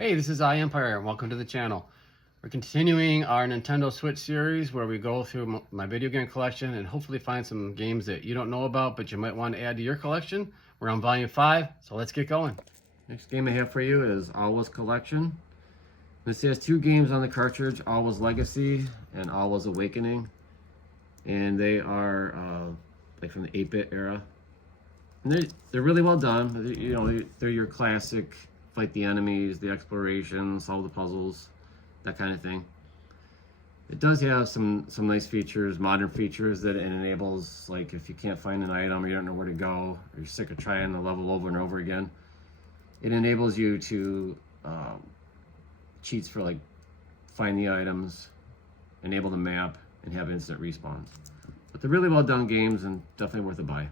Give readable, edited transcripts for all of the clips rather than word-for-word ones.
Hey, this is Empire, and welcome to the channel. We're continuing our Nintendo Switch series where we go through my video game collection and hopefully find some games that you don't know about but you might want to add to your collection. We're on volume 5, so let's get going. Next game I have for you is Alwa's Collection. This has 2 games on the cartridge, Alwa's Legacy and Alwa's Awakening. And they are like from the 8-bit era. And they're really well done. You know, they're your classic fight the enemies, the exploration, solve the puzzles, that kind of thing. It does have some nice features, modern features that it enables, like if you can't find an item or you don't know where to go, or you're sick of trying the level over and over again, it enables you to cheats for like find the items, enable the map, and have instant respawns. But they're really well done games and definitely worth a buy.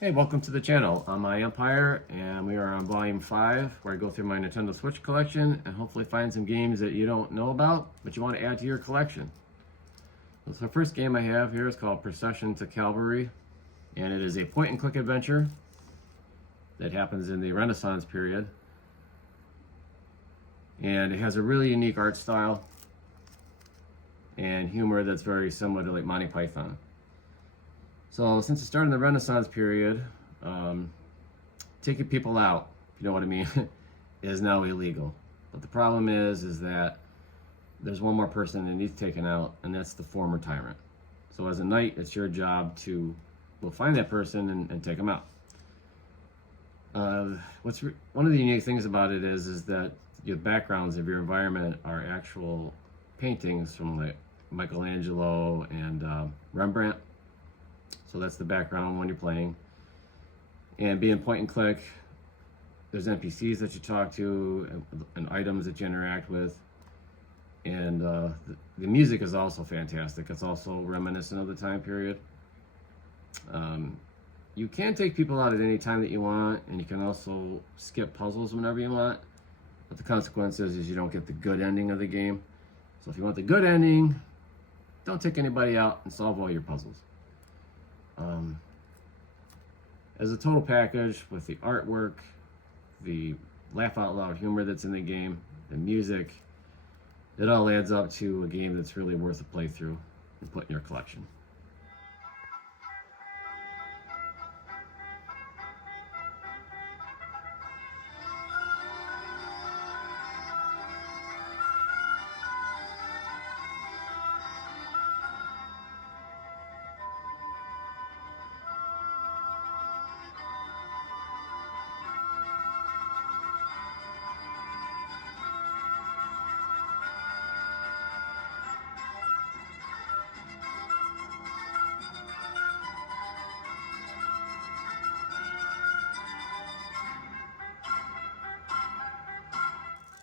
Hey, welcome to the channel. I'm Empire, and we are on volume 5, where I go through my Nintendo Switch collection and hopefully find some games that you don't know about, but you want to add to your collection. So the first game I have here is called Procession to Calvary, and it is a point-and-click adventure that happens in the Renaissance period. And it has a really unique art style and humor that's very similar to like Monty Python. So since it started in the Renaissance period, taking people out, if you know what I mean, is now illegal. But the problem is that there's one more person that needs taken out, and that's the former tyrant. So as a knight, it's your job to find that person and take them out. One of the unique things about it is that your backgrounds of your environment are actual paintings from like Michelangelo and Rembrandt. So that's the background when you're playing. And being point and click, there's NPCs that you talk to and items that you interact with. And the music is also fantastic. It's also reminiscent of the time period. You can take people out at any time that you want, and you can also skip puzzles whenever you want. But the consequence is you don't get the good ending of the game. So if you want the good ending, don't take anybody out and solve all your puzzles. As a total package with the artwork, the laugh out loud humor that's in the game, the music, it all adds up to a game that's really worth a playthrough and put in your collection.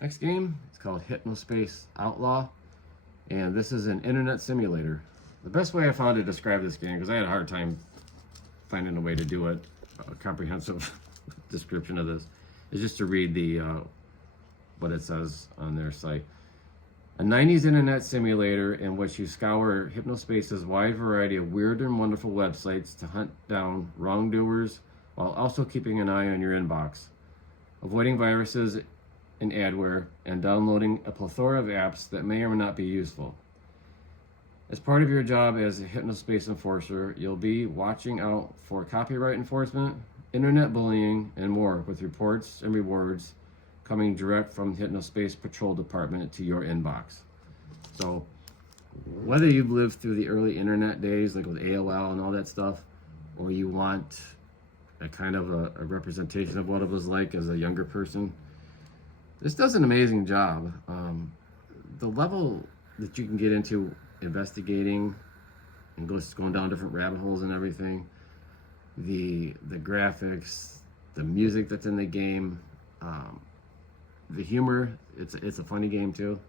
Next game is called Hypnospace Outlaw, and this is an internet simulator. The best way I found to describe this game, because I had a hard time finding a way to do it, a comprehensive description of this, is just to read the what it says on their site. A 90s internet simulator in which you scour Hypnospace's wide variety of weird and wonderful websites to hunt down wrongdoers while also keeping an eye on your inbox, avoiding viruses and adware, and downloading a plethora of apps that may or may not be useful. As part of your job as a Hypnospace enforcer, you'll be watching out for copyright enforcement, internet bullying, and more, with reports and rewards coming direct from the Hypnospace Patrol Department to your inbox. So whether you've lived through the early internet days, like with AOL and all that stuff, or you want a kind of a representation of what it was like as a younger person, this does an amazing job. The level that you can get into investigating and going down different rabbit holes and everything, the graphics, the music that's in the game, the humor. It's a funny game too.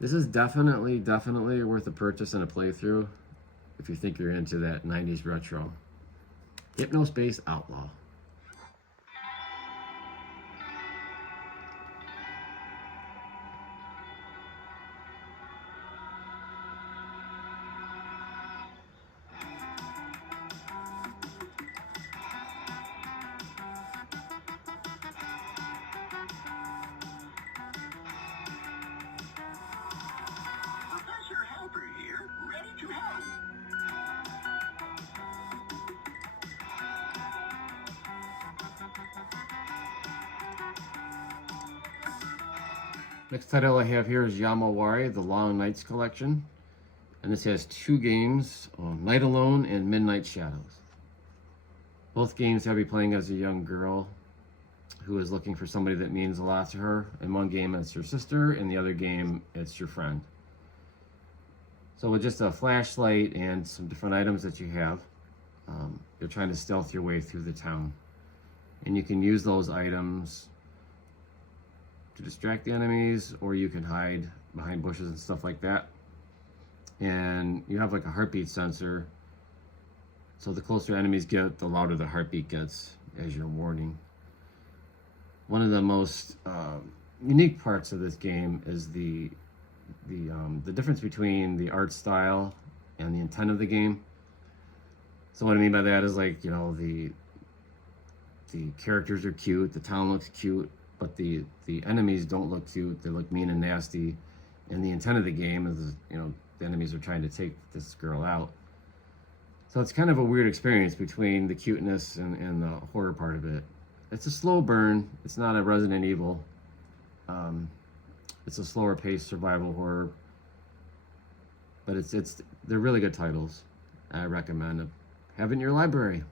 This is definitely worth a purchase and a playthrough if you think you're into that 90s retro. Hypnospace Outlaw. Next title I have here is Yamawari, The Long Nights Collection. And this has 2 games, Night Alone and Midnight Shadows. Both games have you playing as a young girl who is looking for somebody that means a lot to her. In one game it's your sister, in the other game it's your friend. So with just a flashlight and some different items that you have, you're trying to stealth your way through the town. And you can use those items to distract the enemies, or you can hide behind bushes and stuff like that. And you have like a heartbeat sensor, so the closer enemies get, the louder the heartbeat gets as your warning. One of the most unique parts of this game is the difference between the art style and the intent of the game. So what I mean by that is, like, you know, the characters are cute, the town looks cute, but the enemies don't look cute. They look mean and nasty. And the intent of the game is, you know, the enemies are trying to take this girl out. So it's kind of a weird experience between the cuteness and the horror part of it. It's a slow burn. It's not a Resident Evil. It's a slower paced survival horror. But they're really good titles. I recommend them. Have it in your library.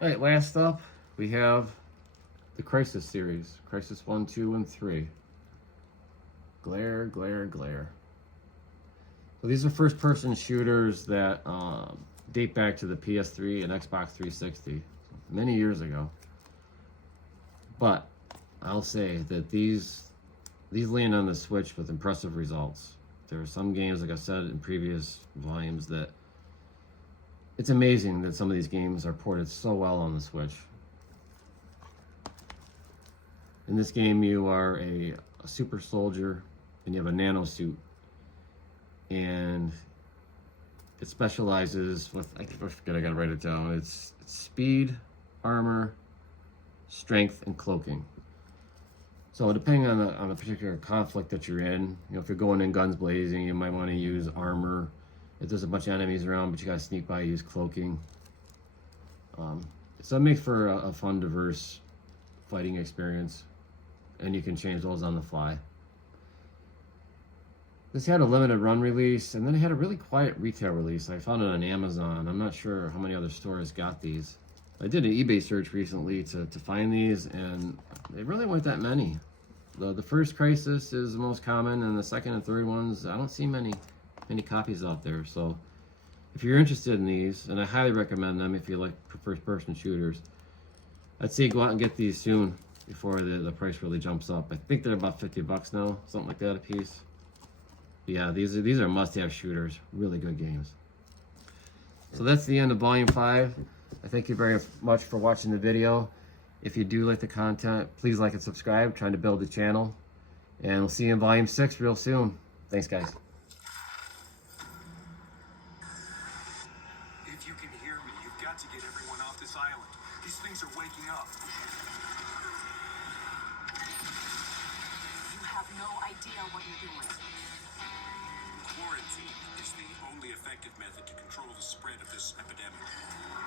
All right, last up, we have the Crisis series. Crisis 1, 2, and 3. Glare, glare, glare. So these are first-person shooters that date back to the PS3 and Xbox 360, many years ago. But I'll say that these land on the Switch with impressive results. There are some games, like I said in previous volumes, that it's amazing that some of these games are ported so well on the Switch. In this game, you are a super soldier, and you have a nano suit, and it specializes with, I forget, I gotta write it down. It's speed, armor, strength, and cloaking. So depending on the particular conflict that you're in, you know, if you're going in guns blazing, you might want to use armor. If there's a bunch of enemies around, but you gotta sneak by, use cloaking. So it makes for a fun, diverse fighting experience, and you can change those on the fly. This had a limited run release, and then it had a really quiet retail release. I found it on Amazon. I'm not sure how many other stores got these. I did an eBay search recently to find these, and they really weren't that many. The first Crisis is the most common, and the second and third ones, I don't see many copies out there. So if you're interested in these, and I highly recommend them if you like first-person shooters, I'd say go out and get these soon before the price really jumps up. I think they're about $50 now, something like that a piece. But yeah, these are must-have shooters. Really good games. So that's the end of Volume 5. I thank you very much for watching the video. If you do like the content, please like and subscribe. Trying to build the channel. And we'll see you in Volume 6 real soon. Thanks, guys. If you can hear me, you've got to get everyone off this island. These things are waking up. You have no idea what you're doing. Quarantine is the only effective method to control the spread of this epidemic.